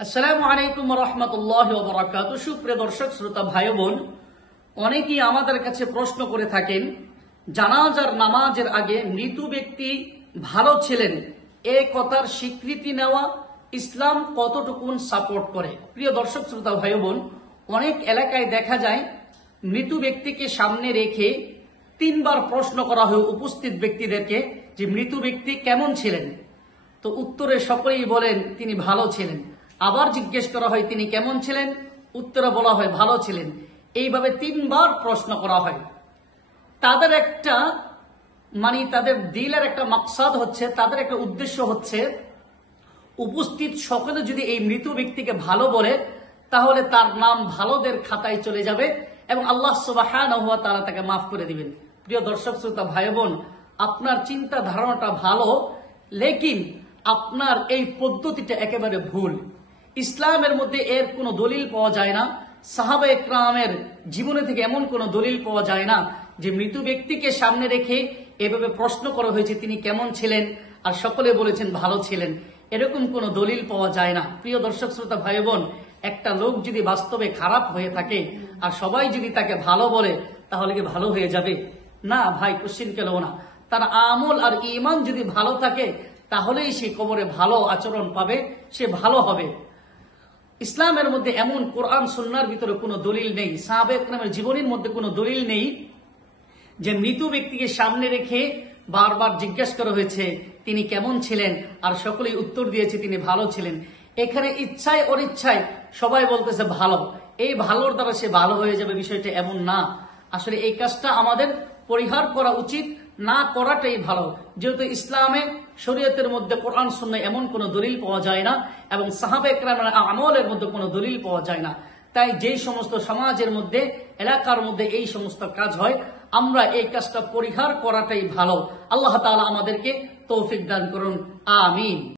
আসসালামু আলাইকুম রহমতুল্লাহ বারাকাতু। সুপ্রিয় দর্শক শ্রোতা ভাই বোন, অনেকেই আমাদের কাছে প্রশ্ন করে থাকেন, জানাজার নামাজের আগে মৃত ব্যক্তি ভালো ছিলেন এ কথার স্বীকৃতি নেওয়া ইসলাম কতটুকুন সাপোর্ট করে। প্রিয় দর্শক শ্রোতা ভাই বোন, অনেক এলাকায় দেখা যায় মৃত ব্যক্তিকে সামনে রেখে তিনবার প্রশ্ন করা হয় উপস্থিত ব্যক্তিদেরকে যে মৃত ব্যক্তি কেমন ছিলেন। তো উত্তরে সকলেই বলেন তিনি ভালো ছিলেন। আবার জিজ্ঞেস করা হয় তিনি কেমন ছিলেন, উত্তরে বলা হয় ভালো ছিলেন। এইভাবে তিনবার প্রশ্ন করা হয়। তাদের একটা তাদের দিলের একটা মাকসাদ হচ্ছে, তাদের একটা উদ্দেশ্য হচ্ছে উপস্থিত সকলে যদি এই মৃত ব্যক্তিকে ভালো বলে তাহলে তার নাম ভালোদের খাতায় চলে যাবে এবং আল্লাহ সুবহানাহু ওয়া তাআলা তাকে মাফ করে দিবেন। প্রিয় দর্শক শ্রোতা ভাই বোন, আপনার চিন্তা ধারণাটা ভালো, লেকিন আপনার এই পদ্ধতিটা একেবারে ভুল। ইসলামের মধ্যে এর কোনো দলিল পাওয়া যায় না। সাহাবা একরামের জীবনে থেকে এমন কোনো দলিল পাওয়া যায় না যে মৃত ব্যক্তিকে সামনে রেখে এভাবে প্রশ্ন করা হয়েছে তিনি কেমন ছিলেন আর সকলে বলেছেন ভালো ছিলেন। এরকম কোনো দলিল পাওয়া যায় না। প্রিয় দর্শক শ্রোতা ভাই বোন, একটা লোক যদি বাস্তবে খারাপ হয়ে থাকে আর সবাই যদি তাকে ভালো বলে তাহলে কি ভালো হয়ে যাবে? না ভাই, কোশ্চিন কেন না। তার আমল আর ঈমান যদি ভালো থাকে তাহলেই সে কবরে ভালো আচরণ পাবে, সে ভালো হবে। ইসলামের মধ্যে এমন কোরআন সুন্নাহর ভিতরে কোনো দলিল নেই, সাহাবা একরামের জীবনের মধ্যে কোনো দলিল নেই যে মৃত ব্যক্তিকে সামনে রেখে বারবার জিজ্ঞাসা করা হয়েছে তিনি কেমন ছিলেন আর সকলেই উত্তর দিয়েছে তিনি ভালো ছিলেন। এখানে ইচ্ছায় অনিচ্ছায় সবাই বলতেছে ভালো, এই ভালোর দ্বারা সে ভালো হয়ে যাবে, বিষয়টা এমন না। আসলে এই কাজটা আমাদের পরিহার করা উচিত, না করাটাই ভালো। যেহেতু ইসলামে শরীয়তের মধ্যে কোরআন সুন্নাহ এমন কোনো দলিল পাওয়া যায় না এবং সাহাবা একরামের আমলের মধ্যে কোনো দলিল পাওয়া যায় না। তাই যেই সমস্ত সমাজের মধ্যে, এলাকার মধ্যে এই সমস্ত কাজ হয়, আমরা এই কাজটা পরিহার করাটাই ভালো। আল্লাহ তাআলা আমাদেরকে তৌফিক দান করুন, আমিন।